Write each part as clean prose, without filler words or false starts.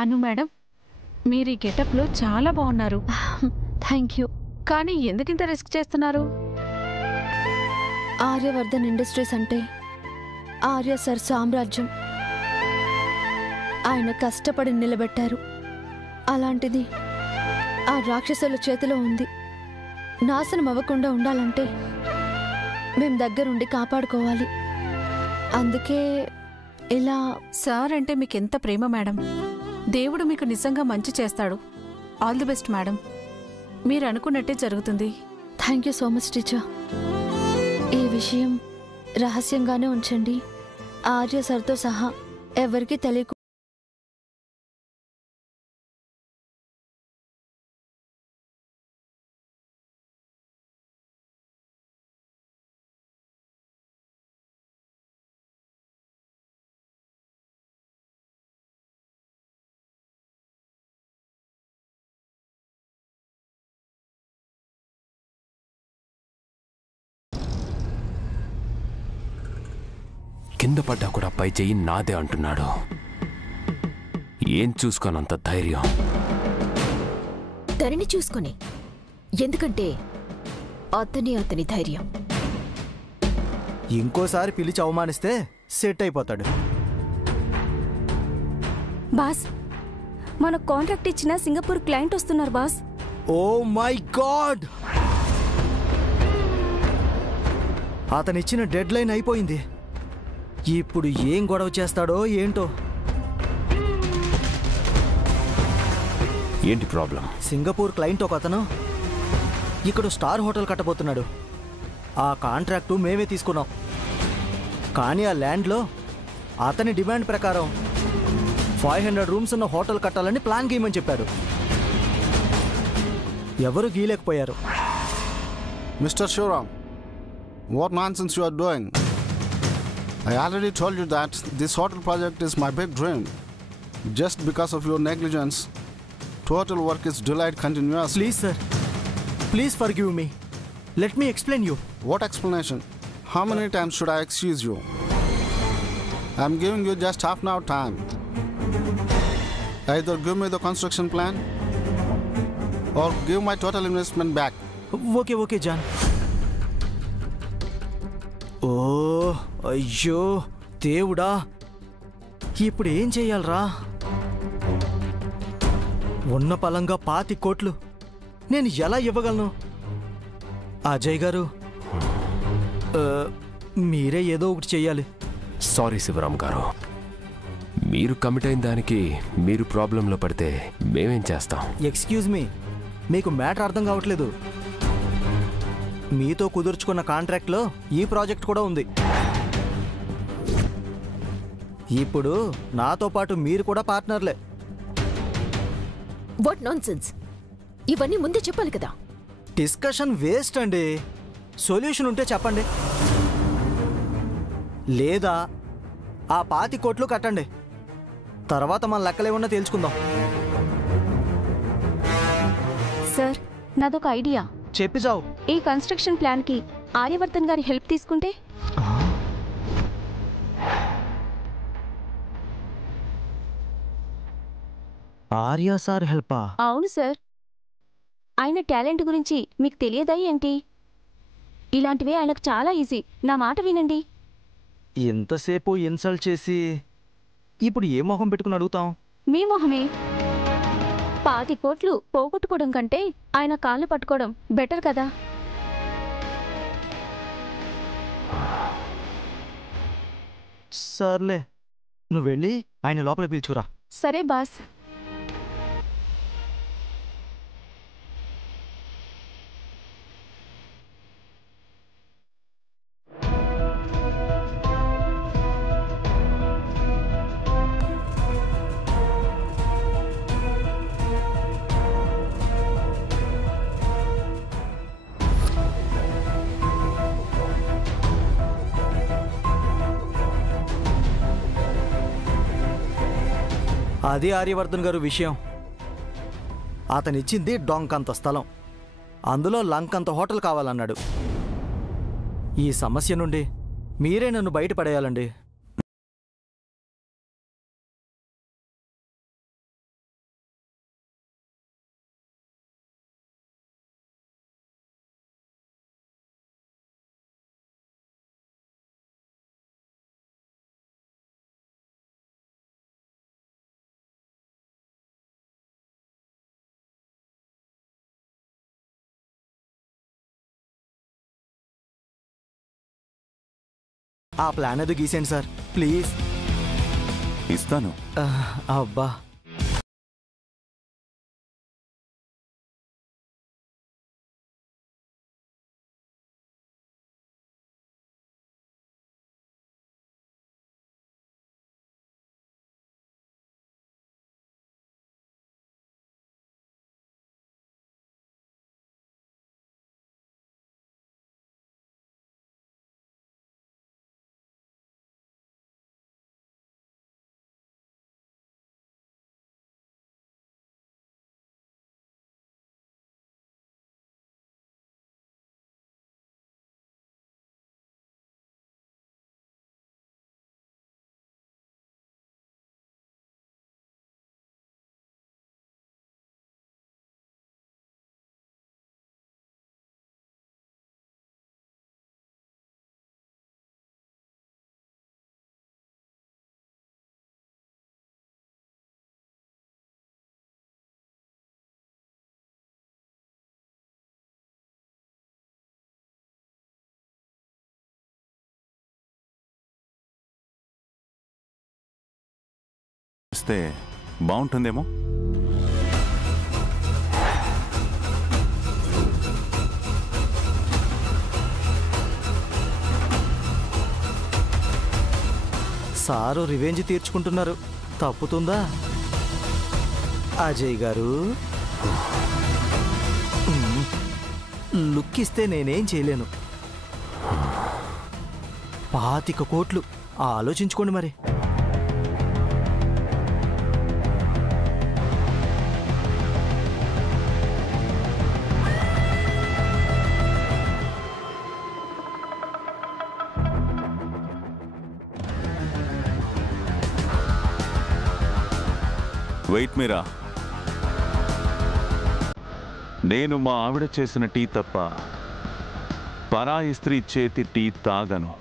అను madam, మీరు ఈ గెటప్లో చాలా బాగున్నారు. Thank you. కానీ ఎందుకింత రిస్క్ చేస్తున్నారు? ఆర్యవర్ధన్ ఇండస్ట్రీస్ అంటే ఆర్య సార్ సామ్రాజ్యం. ఆయన కష్టపడి నిలబెట్టారు. అలాంటిది ఆ రాక్షసుల చేతిలో ఉంది. నాశనం అవ్వకుండా ఉండాలంటే మేం దగ్గరుండి కాపాడుకోవాలి. అందుకే ఇలా. సార్ అంటే మీకెంత ప్రేమ మేడం. దేవుడు మీకు నిజంగా మంచి చేస్తాడు. All the best madam. మీరు అనుకున్నట్టే జరుగుతుంది. Thank you so much teacher. ఈ విషయం రహస్యంగానే ఉంచండి. ఆర్య సార్తో సహా ఎవరికీ తెలియకు. కింద పడ్డా కూడా పై చెయ్యి నాదే అంటున్నాడు. ఏం చూసుకోనంత ధైర్యం? తనని చూసుకొని. ఎందుకంటే అతని ధైర్యం. ఇంకోసారి పిలిచి అవమానిస్తే సెట్ అయిపోతాడు. బాస్, మన కాంట్రాక్ట్ ఇచ్చిన సింగపూర్ క్లయింట్ వస్తున్నారు బాస్. Oh my god! అతనిచ్చిన డెడ్ లైన్ అయిపోయింది. ఇప్పుడు ఏం గొడవ చేస్తాడో ఏంటో. ఏంటి ప్రాబ్లం? సింగపూర్ క్లయింట్ ఒక అతను ఇక్కడ స్టార్ హోటల్ కట్టబోతున్నాడు. ఆ కాంట్రాక్టు మేమే తీసుకున్నాం. కానీ ఆ ల్యాండ్లో అతని డిమాండ్ ప్రకారం 500 రూమ్స్ ఉన్న హోటల్ కట్టాలని ప్లాన్ గీయమని చెప్పాడు. ఎవరు గీయలేకపోయారు. Mister Shivram, what nonsense you are doing? I already told you that this hotel project is my big dream. Just because of your negligence, total work is delayed continuously. Please sir, please forgive me. Let me explain you. What explanation? How many times should I excuse you? I'm giving you just half an hour time. Either give me the construction plan or give my total investment back. Okay John. ఓ అయ్యో దేవుడా, ఇప్పుడు ఏం చెయ్యాలరా? ఉన్న పలంగా 25 కోట్లు నేను ఎలా ఇవ్వగలను? అజయ్ గారు, మీరే ఏదో ఒకటి చెయ్యాలి. సారీ శివరామ్ గారు, మీరు కమిట్ అయిన దానికి మీరు ప్రాబ్లంలో పడితే మేమేం చేస్తాం? ఎక్స్క్యూజ్ మీ, మీకు మ్యాటర్ అర్థం కావట్లేదు. మీతో కుదుర్చుకున్న కాంట్రాక్ట్లో ఈ ప్రాజెక్ట్ కూడా ఉంది. ఇప్పుడు నాతో పాటు మీరు కూడా పార్ట్నర్లే. What nonsense! ఇవన్నీ ముందే చెప్పాలి కదా. డిస్కషన్ వేస్ట్ అండి. సొల్యూషన్ ఉంటే చెప్పండి. లేదా ఆ 25 కోట్లు కట్టండి. తర్వాత మన లెక్కలేమన్నా తేల్చుకుందాం. సార్, నాదొక ఐడియా. చెప్పి చావు. ఈ కన్స్ట్రక్షన్ ప్లాన్ కి ఆర్యవర్ధన్ గారి హెల్ప్ తీసుకుంటే? ఆర్య సార్ హెల్పా? అవును సార్. ఆయన టాలెంట్ గురించి మీకు తెలియదా ఏంటి? ఇలాంటివే ఆయనకు చాలా ఈజీ. నా మాట వినండి. ఎంతసేపు ఇన్సల్ట్ చేసి ఇప్పుడు ఏ మొహం పెట్టుకుని అడుగుతాం? మీ మొహమే. 25 కోట్లు పోగొట్టుకోవడం కంటే ఆయన కాళ్ళు పట్టుకోవడం బెటర్ కదా. సర్లే, నువ్వు వెళ్ళి ఆయన లోపల పిలుచురా. సరే బాస్. అది ఆర్యవర్ధన్ గారు విషయం. అతనిచ్చింది డొంకంత స్థలం, అందులో లంకంత హోటల్ కావాలన్నాడు. ఈ సమస్య నుండి మీరే నన్ను బయటపడేయాలండి. ఆ ప్లాన్ ఏదో గీసేయండి సార్ ప్లీజ్. ఇస్తాను. అబ్బా ఇస్తే బాగుంటుందేమో. సారు రివెంజ్ తీర్చుకుంటున్నారు, తప్పుతుందా అజయ్ గారు? లుక్ ఇస్తే నేనేం చేయలేను. 25 కోట్లు ఆలోచించుకోండి మరి. వెయిట్ మీరా, నేను మా ఆవిడ చేసిన టీ తప్ప పరాయి స్త్రీ చేతి టీ తాగను.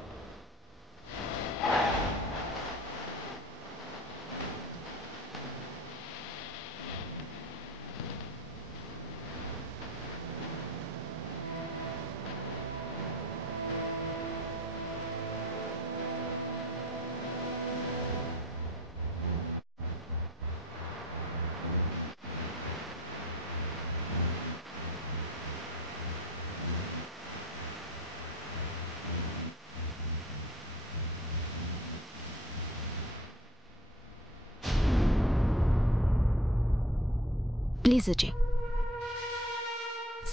Please Ajay,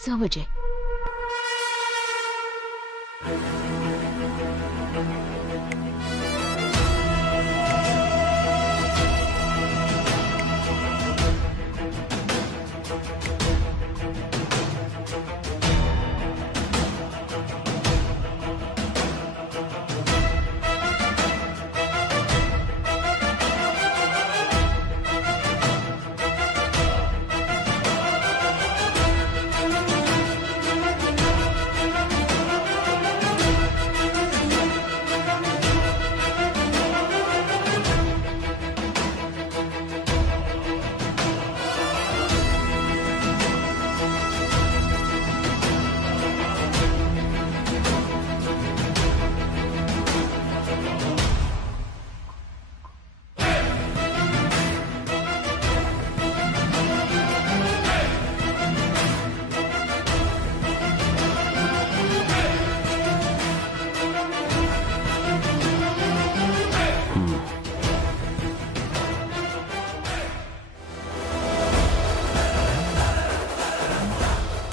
serve Ajay.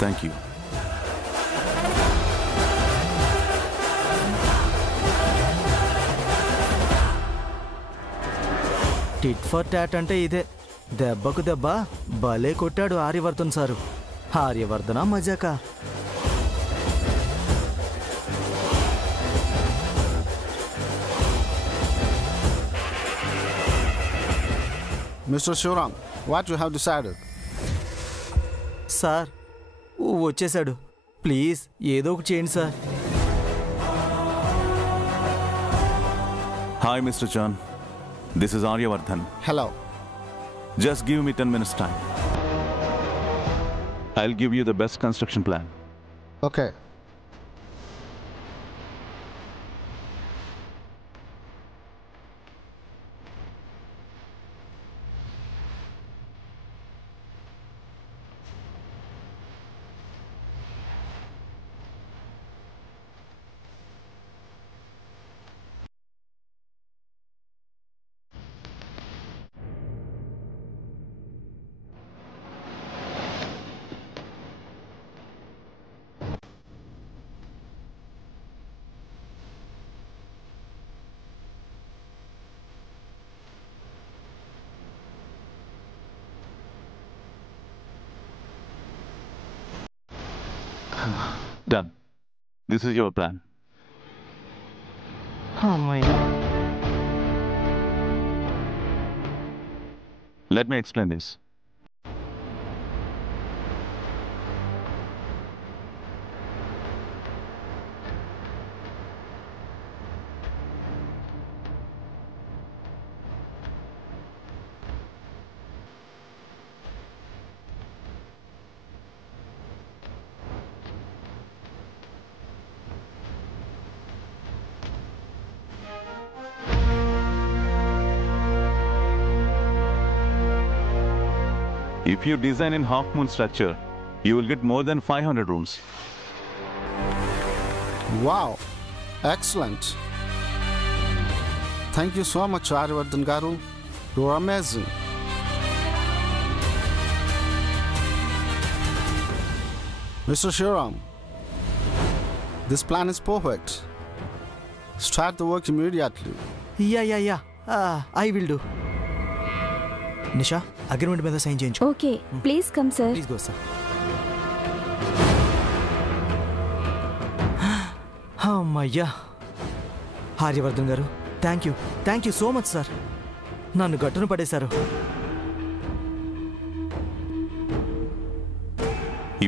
Thank you. Tit for tat అంటే ఇదే. దెబ్బకు దెబ్బ భలే కొట్టాడు ఆర్యవర్ధన్ సారు. ఆర్యవర్ధన మజాకా. Mr. Shivram, what you have decided? Sir వచ్చేసాడు, ప్లీజ్ ఏదో ఒకటి చేయండి sir. Hi mister John, this is Aryavardhan. Hello. Just give me 10 minutes time. I'll give you the best construction plan. Okay. Done. This is your plan. Let me explain this. If you design in half moon structure, you will get more than 500 rooms. Wow, excellent. Thank you so much, Aryavardhan Garu. You're amazing. Mr. Shriram, this plan is perfect. Start the work immediately. Yeah I will do. Nisha agreement మీద sign చేయించు. Okay please come sir. Please go sir. అమ్మయ్యా ఆర్యవర్ధన్ గారు, thank you so much sir. నన్ను గట్టును పడేశారు.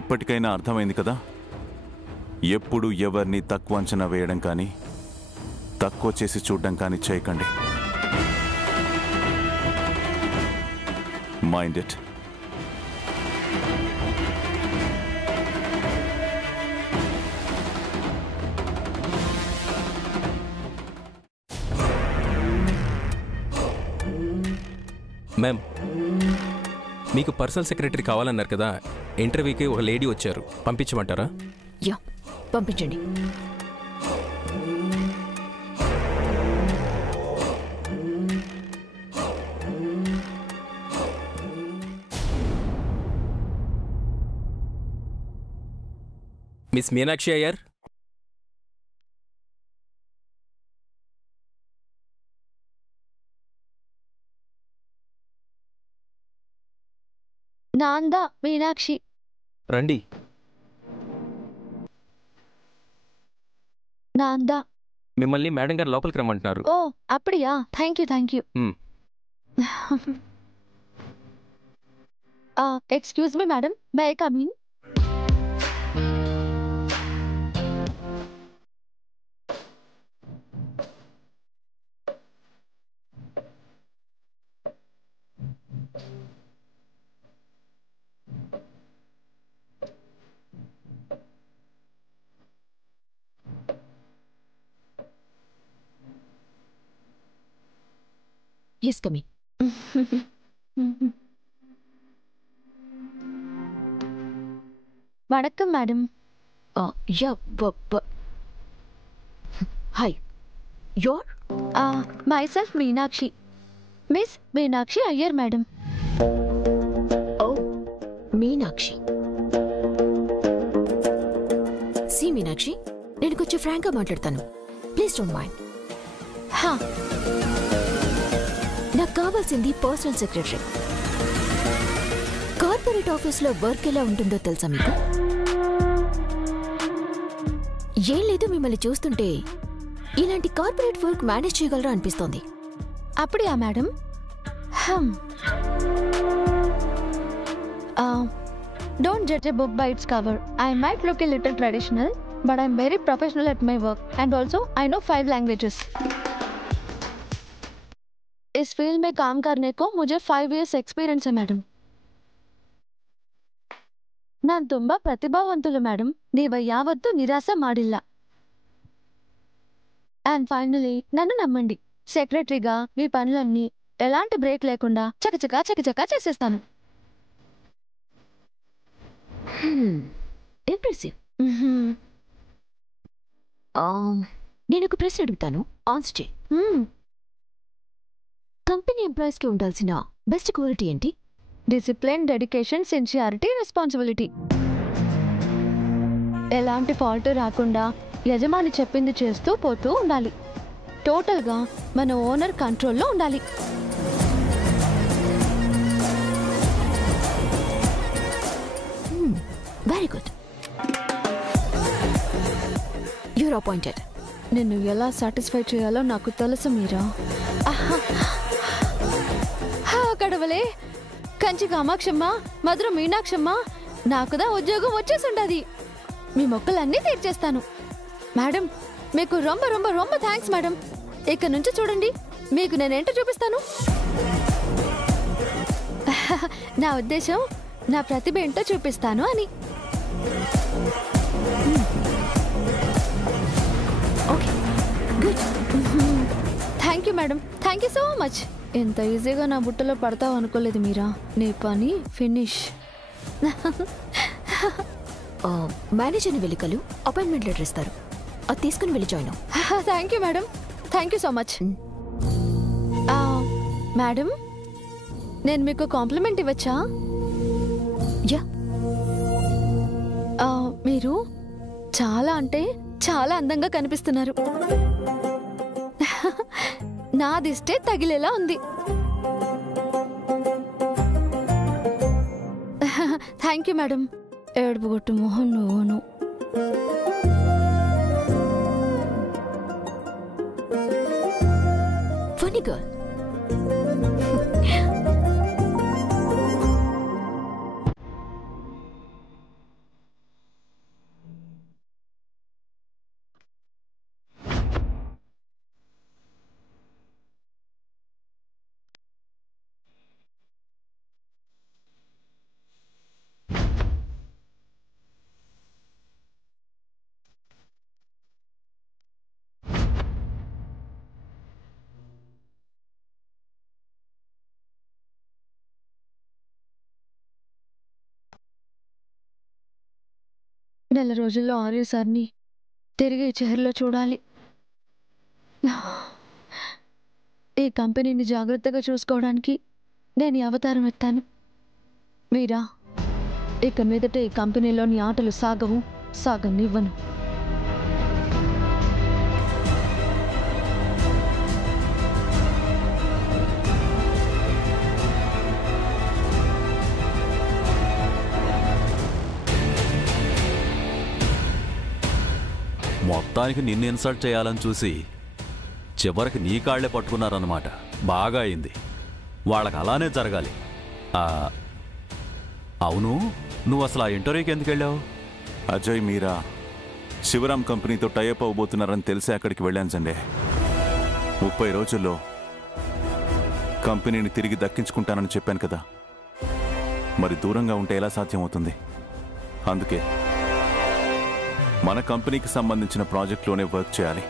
ఇప్పటికైనా అర్థమైంది కదా, ఎప్పుడు ఎవరిని తక్కువ అంచనా వేయడం కానీ తక్కువ చేసి చూడడం కానీ చేయకండి. Mind it. మ్యామ్, మీకు పర్సనల్ సెక్రటరీ కావాలన్నారు కదా, ఇంటర్వ్యూకి ఒక లేడీ వచ్చారు, పంపించమంటారా? యా పంపించండి. మిస్ మీనాక్షి అయ్యర్. నాందా మీనాక్షి. రండి. నాందా. మిమ్మల్ని మేడం గారు లోపలికి రమ్మంటున్నారు. ఓ అప్పుడియా, thank you. Excuse me madam, may I come in? Yes, come in. வணக்கம் madam. Hi. You're? Myself Meenakshi. Miss Meenakshi Iyer, madam. Oh, Meenakshi. See, Meenakshi, నేను కొంచెం ఫ్రాంక్గా మాట్లాడతాను. Please don't mind. నాకు కావాల్సింది పర్సనల్ సెక్రటరీ. కార్పొరేట్ ఆఫీస్లో work ఎలా ఉంటుందో తెలుసా మీకు? ఏం లేదు, మిమ్మల్ని చూస్తుంటే ఇలాంటి కార్పొరేట్ వర్క్ మేనేజ్ చేయగలరా అనిపిస్తోంది. అప్పుడియా madam? Don't judge a book by its cover. I might look a little traditional, but I'm very professional at my work, and also I know 5 languages. इस फील्ड में काम करने को मुझे 5 years एक्सपीरियंस है madam. ನಾನು ತುಂಬಾ ಪ್ರತಿಭಾವಂತಳು ಮೇಡಮ್, ನೀವು ಯಾವತ್ತೂ ನಿರಾಸೆ ಮಾಡಿಲ್ಲ. అండ్ ఫైనలీ నన్ను నమ్మండి, సెక్రటరీగా మీ పనులన్నీ ఎలాంటి బ్రేక్ లేకుండా చకచకా చేసేస్తాను. ఇంప్రెసివ్. నేను ఒక ప్రశ్న అడుగుతాను, ఆన్సర్ చేయి. కంపెనీ ఎంప్లాయీస్కి ఉండాల్సిన బెస్ట్ క్వాలిటీ ఏంటి? Discipline, dedication, sincerity, responsibility. ఎలాంటి ఫాల్ట్ రాకుండా యజమాని చెప్పింది చేస్తూ పోతూ ఉండాలి. టోటల్గా మన ఓనర్ కంట్రోల్లో ఉండాలి. Very good. You are appointed. నిన్ను ఎలా సాటిస్ఫై చేయాలో నాకు తెలుసు మీరా. కడవలే కంచి కామాక్షమ్మ, మధుర మీనాక్షమ్మ, నాకుదా ఉద్యోగం వచ్చేసుండది. మీ మొక్కలన్నీ తీర్చేస్తాను మేడం. మీకు రొంబ రొంబ రొంబ థ్యాంక్స్ మేడం. ఇక్కడ నుంచి చూడండి, మీకు నేనేంటో చూపిస్తాను. నా ఉద్దేశం నా ప్రతిభ ఏంటో చూపిస్తాను అని. Okay, good. Thank you madam, thank you so much. ఎంత ఈజీగా నా బుట్టలో పడతావు అనుకోలేదు మీరా. నీ పని ఫినిష్. మేనేజర్ని వెళ్ళి కలు, అపాయింట్మెంట్ లెటర్ ఇస్తారు, అది తీసుకుని వెళ్ళి జాయిన్ అవ్వు. Thank you madam, thank you so much. Madam, నేను మీకు కాంప్లిమెంట్ ఇవ్వచ్చా? యా. మీరు చాలా అంటే చాలా అందంగా కనిపిస్తున్నారు. నాదిష్టే తగిలేలా ఉంది. Thank you madam. ఏడుపుగొట్టు మొహం నువ్వును. Funny girl. నెల రోజుల్లో ఆర్య సార్ని తిరిగి చెహర్లో చూడాలి. ఈ కంపెనీని జాగ్రత్తగా చూసుకోవడానికి నేను ఈ అవతారం ఎత్తాను. మీరా, ఇక మీదట ఈ కంపెనీలోని ఆటలు సాగనివ్వను. మొత్తానికి నిన్ను ఇన్సల్ట్ చేయాలని చూసి చివరికి నీ కాళ్లే పట్టుకున్నారన్నమాట. బాగా అయింది. వాళ్ళకి అలానే జరగాలి. అవును, నువ్వు అసలు ఆ ఇంటర్వ్యూకి ఎందుకు వెళ్ళావు? అజయ్, మీరా శివరాం కంపెనీతో టైఅప్ అవ్వబోతున్నారని తెలిసి అక్కడికి వెళ్ళాను సండే. 30 రోజుల్లో కంపెనీని తిరిగి దక్కించుకుంటానని చెప్పాను కదా. మరి దూరంగా ఉంటే ఎలా సాధ్యమవుతుంది? అందుకే మన కంపెనీకి సంబంధించిన ప్రాజెక్ట్లోనే వర్క్ చేయాలి.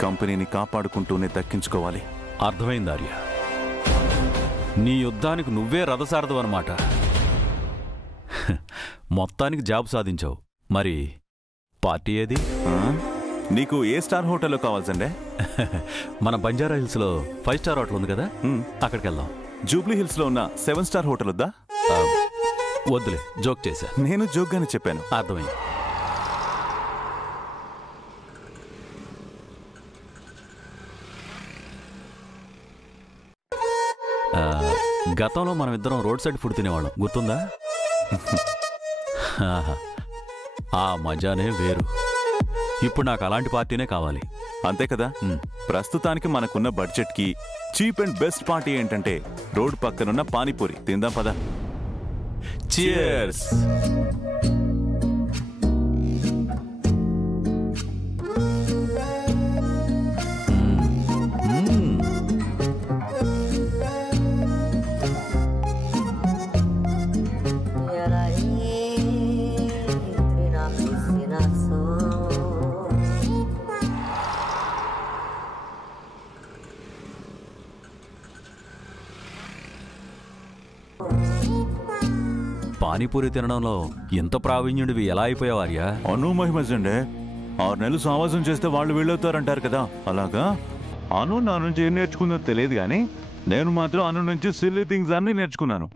కంపెనీని కాపాడుకుంటూనే దక్కించుకోవాలి. అర్థమైంది ఆర్య. నీ యుద్ధానికి నువ్వే రథసారథం అన్నమాట. మొత్తానికి జాబ్ సాధించావు. మరి పార్టీ ఏది? నీకు ఏ స్టార్ హోటల్లో కావాల్సిందే? మన బంజారా హిల్స్లో 5 స్టార్ హోటల్ ఉంది కదా, అక్కడికి వెళ్దాం. జూబ్లీ హిల్స్లో ఉన్న 7 స్టార్ హోటల్ వద్దా? వద్దులే, జోక్ చేశా. నేను జోక్గానే చెప్పాను. అర్థమైంది. గతంలో మనం ఇద్దరం రోడ్ సైడ్ ఫుడ్ తినేవాళ్ళం, గుర్తుందా? ఆ మజానే వేరు. ఇప్పుడు నాకు అలాంటి పార్టీనే కావాలి. అంతే కదా. ప్రస్తుతానికి మనకున్న బడ్జెట్కి చీప్ అండ్ బెస్ట్ పార్టీ ఏంటంటే రోడ్ పక్కనున్న పానీపూరి తిందాం పదా. Cheers! పానీపూరి తినడంలో ఎంత ప్రావీణ్యుడివి ఎలా అయిపోయావు ఆర్య? అను మహిమజండే 6 నెలలు సావాసం చేస్తే వాళ్ళు వెళ్ళవుతారంటారు కదా, అలాగా. అను నా నుంచి ఏం నేర్చుకుందో తెలియదు కానీ నేను మాత్రం అను నుంచి సిల్లీ థింగ్స్ అన్ని నేర్చుకున్నాను.